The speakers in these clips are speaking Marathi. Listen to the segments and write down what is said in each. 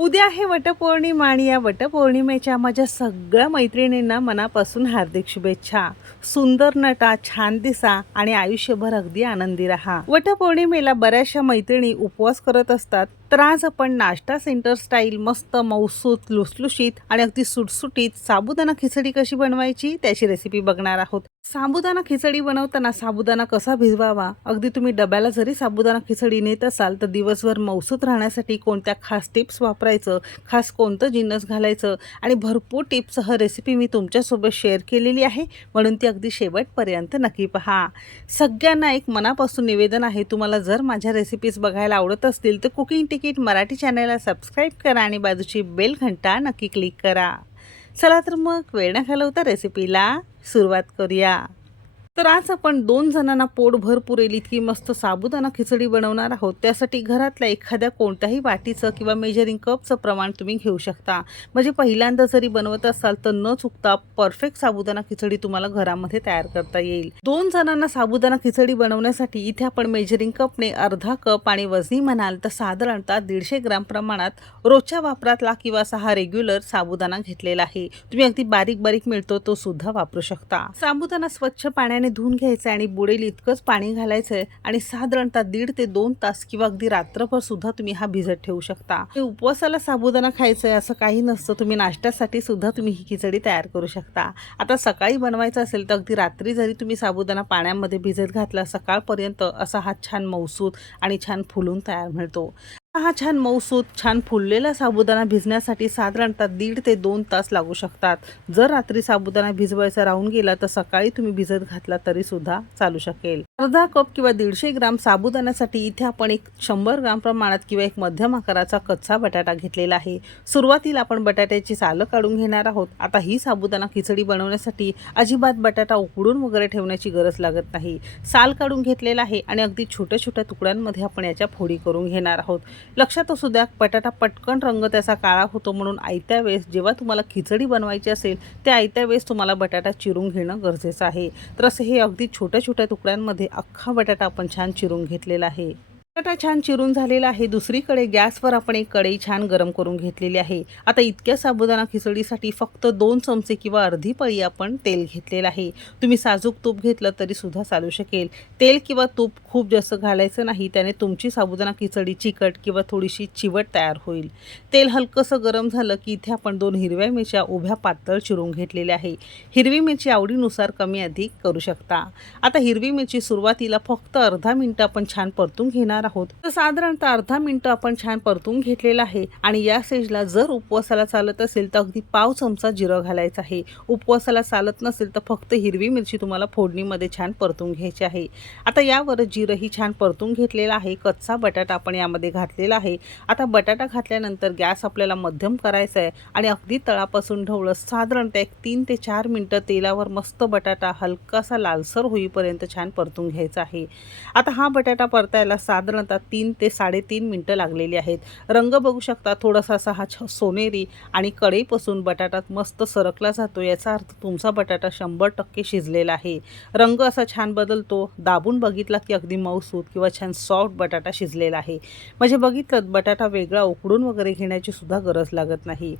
उद्या आहे वटपौर्णिमा आणि या वटपौर्णिमेच्या माझ्या सगळ्या मैत्रिणींना मनापासून हार्दिक शुभेच्छा. सुंदर नटा छान दिसा आणि आयुष्यभर अगदी आनंदी राहा. वटपौर्णिमेला बऱ्याचशा मैत्रिणी उपवास करत असतात. तर आज आपण नाश्ता सेंटर स्टाईल मस्त मौसूत लुसलुशीत आणि अगदी सुटसुटीत साबुदाणा खिचडी कशी बनवायची त्याची रेसिपी बघणार आहोत. साबुदाणा खिचडी बनवताना साबुदाणा कसा भिजवावा? अगदी तुम्ही डब्याला जरी साबुदाणा खिचडी नेत असाल तर दिवसभर मौसूत राहण्यासाठी कोणत्या खास टिप्स वापरायचं? खास कोणतं जिन्नस घालायचं? आणि भरपूर टिप्ससह रेसिपी मी तुमच्यासोबत शेअर केलेली आहे. म्हणून ती अगदी शेवटपर्यंत नक्की पहा. सगळ्यांना एक मनापासून निवेदन आहे तुम्हाला जर माझ्या रेसिपीज बघायला आवडत असतील तर कुकिंग तिकीट मराठी चॅनलला सबस्क्राईब करा आणि बाजूची बेल घंटा नक्की क्लिक करा. चला तर मग वेळ न घालवता रेसिपीला सुरुवात करूया. तर आज आपण दोन जणांना पोट भर पुरेल इतकी मस्त साबुदाणा खिचडी बनवणार आहोत. त्यासाठी घरातल्या एखाद्या कोणत्याही वाटीचं किंवा मेजरिंग कपचं प्रमाण तुम्ही घेऊ शकता. म्हणजे पहिल्यांदा जरी बनवत असाल तर न चुकता परफेक्ट साबुदाणा खिचडी तुम्हाला घरामध्ये तयार करता येईल. दोन जणांना साबुदाणा खिचडी बनवण्यासाठी इथे आपण मेजरिंग कपने अर्धा कप आणि वजनी म्हणाल तर साधारणतः दीडशे ग्राम प्रमाणात रोजच्या वापरातला किंवा सहा रेग्युलर साबुदाणा घेतलेला आहे. तुम्ही अगदी बारीक बारीक मिळतो तो सुद्धा वापरू शकता. साबुदाणा स्वच्छ पाण्याने धुवून आहे आणि बुडेल इतकंच पाणी घालायचं आहे आणि साधारणतः दीड ते दोन तास किंवा अगदी रात्रभर सुद्धा तुम्ही हा भिजत ठेवू शकता. हे उपवासाला साबुदाणा खायचं आहे असं काही नसतं तुम्ही नाश्त्यासाठी सुद्धा तुम्ही ही खिचडी तयार करू शकता. आता सकाळी बनवायचं असेल तर अगदी रात्री जरी तुम्ही साबुदाणा पाण्यामध्ये भिजत घातला सकाळपर्यंत असा हा छान मौसूद आणि छान फुलून तयार मिळतो. हा छान मौसूत छान फुललेला साबुदाणा भिजण्यासाठी साधारणतः दीड ते दोन तास लागू शकतात. जर रात्री साबुदाणा भिजवायचा राहून गेला तर सकाळी तुम्ही भिजत घातला तरी सुद्धा चालू शकेल. अर्धा कप किंवा दीडशे ग्राम साबुदाण्यासाठी इथे आपण एक शंभर ग्राम प्रमाणात किंवा एक मध्यम आकाराचा कच्चा बटाटा घेतलेला आहे. सुरुवातीला आपण बटाट्याची सालं काढून घेणार आहोत. आता ही साबुदाणा खिचडी बनवण्यासाठी अजिबात बटाटा उकडून वगैरे ठेवण्याची गरज लागत नाही. साल काढून घेतलेला आहे आणि अगदी छोट्या छोट्या तुकड्यांमध्ये आपण याच्या फोडी करून घेणार आहोत. लक्षात असू द्या बटाटा पटकन रंग त्याचा काळा होतो म्हणून आयत्या वेळेस जेव्हा तुम्हाला खिचडी बनवायची असेल त्या आयत्या वेळेस तुम्हाला बटाटा चिरून घेणं गरजेचं आहे. तर असं हे अगदी छोट्या छोट्या तुकड्यांमध्ये अख्खा बटाटा आपण छान चिरून घेतलेला आहे. बटाटा छान चिरून झालेला आहे. दुसरीकडे गॅसवर आपण एक कढई छान गरम करून घेतलेली आहे. आता इतक्या साबुदाणा खिचडीसाठी फक्त दोन चमचे किंवा अर्धी पळी आपण तेल घेतलेलं आहे. तुम्ही साजूक तूप घेतलं तरी सुद्धा चालू शकेल. तेल किंवा तूप खूप जास्त घालायचं नाही. त्याने तुमची साबुदाणा खिचडी चिकट किंवा थोडीशी चिवट तयार होईल. तेल हलकंसं गरम झालं की इथे आपण दोन हिरव्या मिरच्या उभ्या पातळ चिरून घेतलेल्या आहे. हिरवी मिरची आवडीनुसार कमी अधिक करू शकता. आता हिरवी मिरची सुरुवातीला फक्त अर्धा मिनटं आपण छान परतून घेणार आहोत. तर साधारणतः अर्धा मिनटं आपण छान परतून घेतलेला आहे आणि या स्टेजला जर उपवासाला चालत असेल तर अगदी पाव चमचा जिरं घालायचा आहे. उपवासाला चालत नसेल तर फक्त हिरवी मिरची तुम्हाला फोडणीमध्ये छान परतून घ्यायची आहे. आता यावर जिरंही छान परतून घेतलेला आहे. कच्चा बटाटा आपण यामध्ये घातलेला आहे. आता बटाटा घातल्यानंतर गॅस आपल्याला मध्यम करायचा आहे आणि अगदी तळापासून ढवळं साधारणतः एक तीन ते चार मिनटं तेलावर मस्त बटाटा हलकासा लालसर होईपर्यंत छान परतून घ्यायचा आहे. आता हा बटाटा परतायला साधारण साधारणतः तीन ते साडेतीन मिनटं लागलेली आहेत. रंग बघू शकता थोडासा असा हा छ सोनेरी आणि कढईपासून बटाटात मस्त सरकला जातो. याचा अर्थ तुमचा बटाटा शंभर टक्के शिजलेला आहे. रंग असा छान बदलतो. दाबून बघितला की अगदी मऊसूत किंवा छान सॉफ्ट बटाटा शिजलेला आहे. म्हणजे बघितलं बटाटा वेगळा उकडून वगैरे घेण्याची सुद्धा गरज लागत नाही.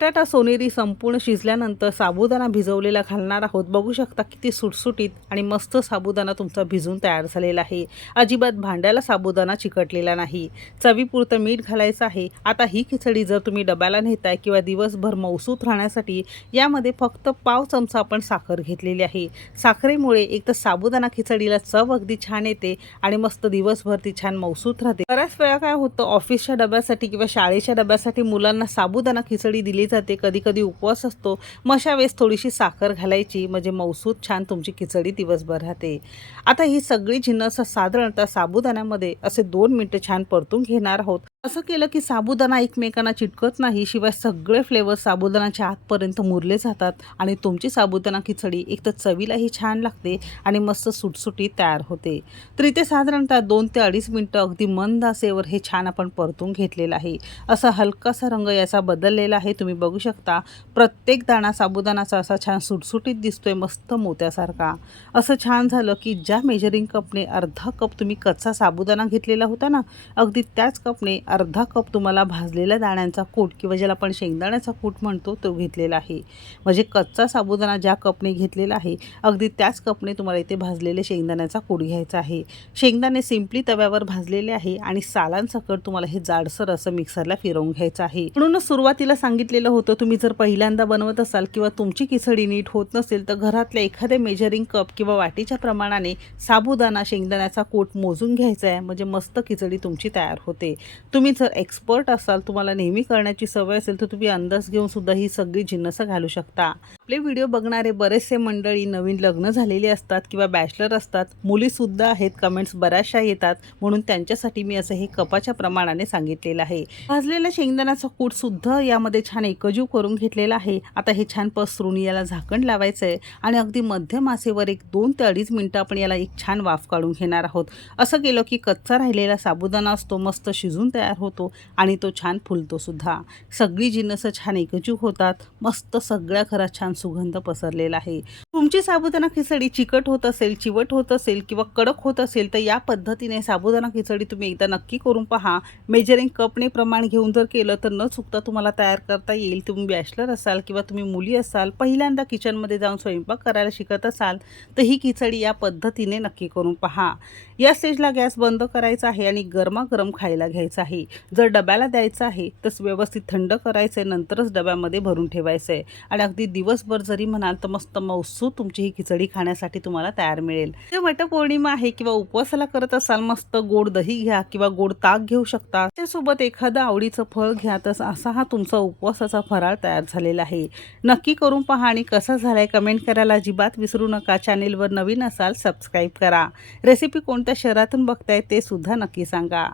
बटाटा सोनेरी संपूर्ण शिजल्यानंतर साबुदाणा भिजवलेला घालणार आहोत. बघू शकता किती सुटसुटीत आणि मस्त साबुदाणा तुमचा भिजून तयार झालेला आहे. अजिबात भांड्याला साबुदाणा चिकटलेला नाही. चवीपुरतं मीठ घालायचं आहे. आता ही खिचडी जर तुम्ही डब्याला नेताय किंवा दिवसभर मौसूत राहण्यासाठी यामध्ये फक्त पाव चमचा आपण साखर घेतलेली आहे. साखरेमुळे एक तर साबुदाणा खिचडीला चव अगदी छान येते आणि मस्त दिवसभर ती छान मौसूत राहते. बऱ्याच वेळा काय होतं ऑफिसच्या डब्यासाठी किंवा शाळेच्या डब्यासाठी मुलांना साबुदाणा खिचडी दिली जाते कधी कधी उपवास असतो. मग अशा वेळेस थोडीशी साखर घालायची म्हणजे मौसूद छान तुमची खिचडी दिवसभर राहते. आता ही सगळी जिन्नस साधारणतः साबुदाण्यामध्ये असे दोन मिनटं छान परतून घेणार आहोत. असं केलं की साबुदाणा एकमेकांना चिटकत नाही शिवाय सगळे फ्लेवर साबुदाणाच्या आतपर्यंत मुरले जातात. आणि तुमची साबुदाणा खिचडी एक तर चवीलाही छान लागते आणि मस्त सुटसुटीत तयार होते. तर इथे साधारणतः दोन ते अडीच मिनटं अगदी मंद असेवर हे छान आपण परतून घेतलेलं आहे. असा हलकासा रंग याचा बदललेला आहे तुम्ही बघू शकता. प्रत्येक दाणा साबुदाणाचा असा छान सुटसुटीत दिसतोय मस्त मोत्यासारखा. असं छान झालं की ज्या मेजरिंग कपने अर्धा कप तुम्ही कच्चा साबुदाणा घेतलेला होता ना अगदी त्याच कपने अर्धा कप तुम्हाला भाजलेल्या दाण्यांचा कूट किंवा ज्याला आपण शेंगदाण्याचा कूट म्हणतो तो घेतलेला आहे. म्हणजे कच्चा साबुदाणा ज्या कपने घेतलेला आहे अगदी त्याच कपने तुम्हाला इथे भाजलेले शेंगदाण्याचा कूट घ्यायचा आहे. शेंगदाणे सिम्पली तव्यावर भाजलेले आहे आणि सालांसकट तुम्हाला हे जाडसर असं मिक्सरला फिरवून घ्यायचं आहे. म्हणूनच सुरुवातीला सांगितलेलं होतं तुम्ही जर पहिल्यांदा बनवत असाल किंवा तुमची खिचडी नीट होत नसेल तर घरातल्या एखाद्या मेजरिंग कप किंवा वाटीच्या प्रमाणाने साबुदाणा शेंगदाण्याचा कूट मोजून घ्यायचा आहे. म्हणजे मस्त खिचडी तुमची तयार होते. तुम्ही तुम्ही जर एक्सपर्ट असाल तुम्हाला नेहमी करण्याची सवय असेल तर तुम्ही अंदाज घेऊन सुद्धा ही सगळी जिन्नसं घालू शकता. आपले व्हिडिओ बघणारे बरेचसे मंडळी नवीन लग्न झालेले असतात किंवा बॅचलर असतात. मुलीसुद्धा आहेत कमेंट्स बऱ्याचशा येतात. म्हणून त्यांच्यासाठी मी असं हे कपाच्या प्रमाणाने सांगितलेलं आहे. भाजलेल्या शेंगदाण्याचा कूट सुद्धा यामध्ये छान एकजीव करून घेतलेला आहे. आता हे छान पसरून याला झाकण लावायचं आहे आणि अगदी मध्यम आसेवर एक दोन ते अडीच मिनटं आपण याला एक छान वाफ काढून घेणार आहोत. असं केलं की कच्चा राहिलेला साबुदाणा असतो मस्त शिजून तयार होतो आणि तो छान फुलतो सुद्धा. सगळी जिन्नसं छान एकजीव होतात. मस्त सगळ्या घरात छान सुगंध पसरलेला आहे. तुमची साबुदाणा खिचडी चिकट होत असेल चिवट होत असेल किंवा कडक होत असेल तर या पद्धतीने साबुदाणा खिचडी तुम्ही एकदा नक्की करून पहा. मेजरिंग कपने प्रमाण घेऊन जर केलं तर न चुकता तुम्हाला तयार करता येईल. तुम्ही बॅचलर असाल किंवा तुम्ही मुली असाल पहिल्यांदा किचनमध्ये जाऊन स्वयंपाक करायला शिकत असाल तर ही खिचडी या पद्धतीने नक्की करून पहा. या स्टेजला गॅस बंद करायचा आहे आणि गरमागरम खायला घ्यायचा आहे. जर डब्याला द्यायचं आहे तर व्यवस्थित थंड करायचं आहे नंतरच डब्यामध्ये भरून ठेवायचं आहे आणि अगदी दिवसभर जरी म्हणाल तर मस्त मौसू तुमची ही खिचडी खाण्यासाठी तुम्हाला तयार मिळेल. जे वटपौर्णिमा आहे किंवा उपवासाला करत असाल मस्त गोड दही घ्या किंवा गोड ताक घेऊ शकता. त्यासोबत एखादं आवडीचं फळ घ्या तर असा हा तुमचा उपवासाचा फराळ तयार झालेला आहे. नक्की करून पहा आणि कसा झालाय कमेंट करायला अजिबात विसरू नका. चॅनेलवर नवीन असाल सबस्क्राईब करा. रेसिपी कोणत्या शहरातून बघताय ते सुद्धा नक्की सांगा.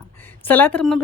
चला तर मग